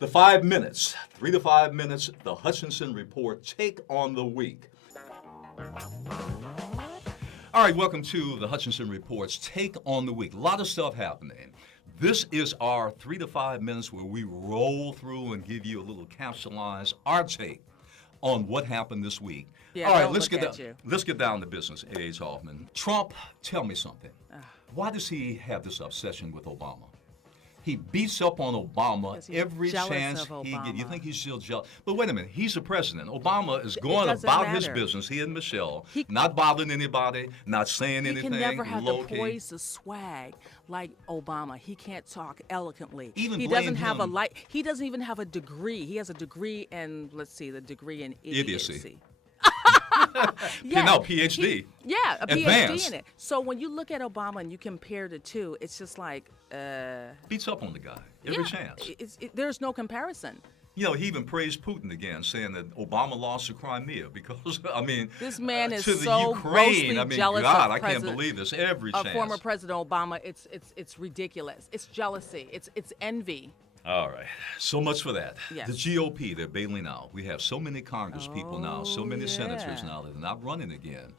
The 5 minutes, 3 to 5 minutes, the Hutchinson Report, take on the week. All right, welcome to the Hutchinson Report's Take on the Week. A lot of stuff happening. This is our 3 to 5 minutes where we roll through and give you a little capsulized our take on what happened this week. Yeah, All right, don't let's look get at down. you. Let's get down to business. A.H. Hoffman. Trump, tell me something. Why does he have this obsession with Obama? He beats up on Obama 'Cause he's every jealous chance of he gets. You Obama. think he's still jealous? But wait a minute, he's the president. Obama is going doesn't about his matter. business, he and Michelle, He- not bothering anybody, not saying He anything, can never have the low-key. poise, the swag like Obama. He can't talk eloquently. Even he blame doesn't have him. He doesn't even have a degree. He has a degree in the degree in Idiocy. idiocy. No, PhD. Yeah, a Advanced. PhD in it. So when you look at Obama and you compare the two, it's just like Beats up on the guy every chance. There's no comparison. You know, he even praised Putin again, saying that Obama lost to Crimea because, I mean, This man is to the so Ukraine. grossly I mean, jealous God, of I can't President- believe this. Every Of chance. former President Obama, it's ridiculous. It's jealousy. It's envy. All right. So much for that. Yes. The GOP, they're bailing out. We have so many Congress people now, so Oh, many senators yeah. now that are not running again.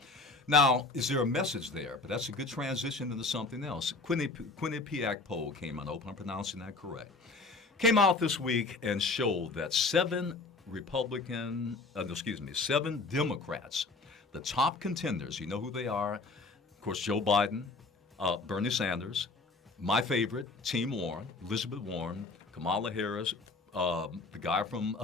Now, is there a message there? But that's a good transition into something else. Quinnipiac poll came out. I hope I'm pronouncing that correct. Came out this week and showed that seven Democrats, the top contenders, you know who they are. Of course, Joe Biden, Bernie Sanders, my favorite, Team Warren, Elizabeth Warren, Kamala Harris, the guy from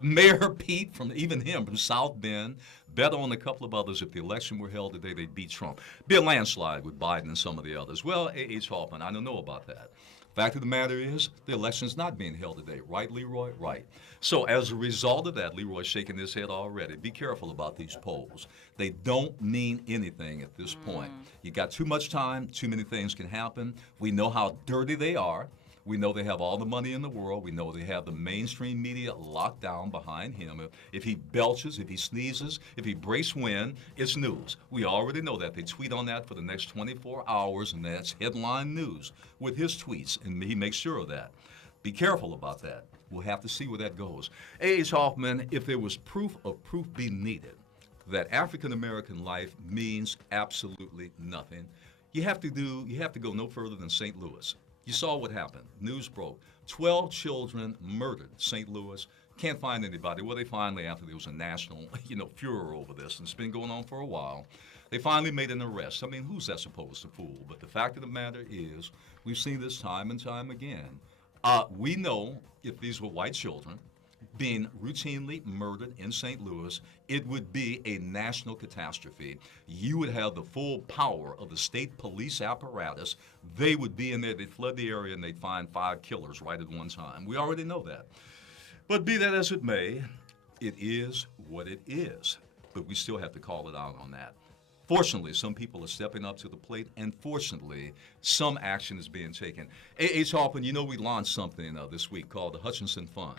Mayor Pete, from South Bend, bet on a couple of others. If the election were held today, they'd beat Trump. Be a landslide with Biden and some of the others. Well, A.H. Hoffman, I don't know about that. Fact of the matter is, the election's not being held today. Right, Leroy? Right. So as a result of that, Leroy's shaking his head already. Be careful about these polls. They don't mean anything at this point. You got too much time, too many things can happen. We know how dirty they are. We know they have all the money in the world. We know they have the mainstream media locked down behind him. If he belches, if he sneezes, if he breaks wind, it's news. We already know that. They tweet on that for the next 24 hours, and that's headline news with his tweets, and he makes sure of that. Be careful about that. We'll have to see where that goes. A.H. Hoffman, if there was proof of proof be needed that African American life means absolutely nothing, you have to go no further than St. Louis. You saw what happened. News broke. 12 children murdered. St. Louis. Can't find anybody. Well, they finally, after there was a national, furor over this, and it's been going on for a while, they finally made an arrest. I mean, who's that supposed to fool? But the fact of the matter is, we've seen this time and time again. We know if these were white children being routinely murdered in St. Louis, it would be a national catastrophe. You would have the full power of the state police apparatus. They would be in there, they'd flood the area, and they'd find 5 killers right at one time. We already know that. But be that as it may, it is what it is. But we still have to call it out on that. Fortunately, some people are stepping up to the plate, and fortunately, some action is being taken. A.H. Hoffman, we launched something this week called the Hutchinson Fund.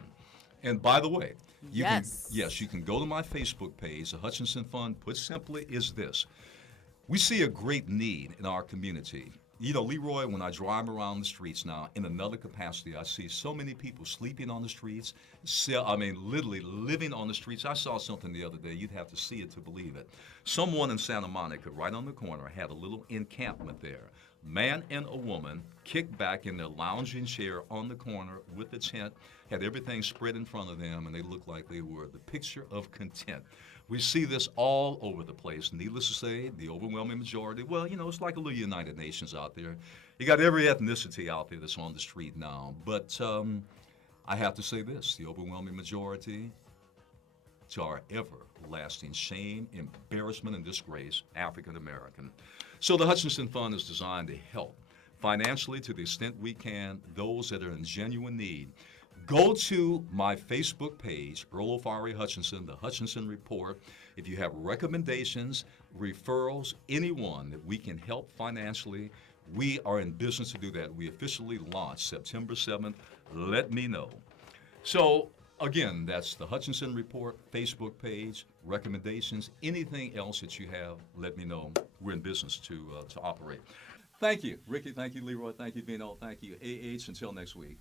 And by the way, you can go to my Facebook page. The Hutchinson Fund, put simply, is this. We see a great need in our community. Leroy, when I drive around the streets now, in another capacity, I see so many people sleeping on the streets. Literally living on the streets. I saw something the other day. You'd have to see it to believe it. Someone in Santa Monica, right on the corner, had a little encampment there. Man and a woman kicked back in their lounging chair on the corner with the tent, had everything spread in front of them, and they looked like they were the picture of content. We see this all over the place. Needless to say, the overwhelming majority, it's like a little United Nations out there. You got every ethnicity out there that's on the street now. But I have to say this, the overwhelming majority, to our everlasting shame, embarrassment, and disgrace, African American. So the Hutchinson Fund is designed to help financially, to the extent we can, those that are in genuine need. Go to my Facebook page, Earl Ofari Hutchinson, the Hutchinson Report. If you have recommendations, referrals, anyone that we can help financially, we are in business to do that. We officially launched September 7th. Let me know. So, again, that's the Hutchinson Report Facebook page, recommendations, anything else that you have, let me know. We're in business to operate. Thank you, Ricky. Thank you, Leroy. Thank you, Vino. Thank you, A.H. Until next week.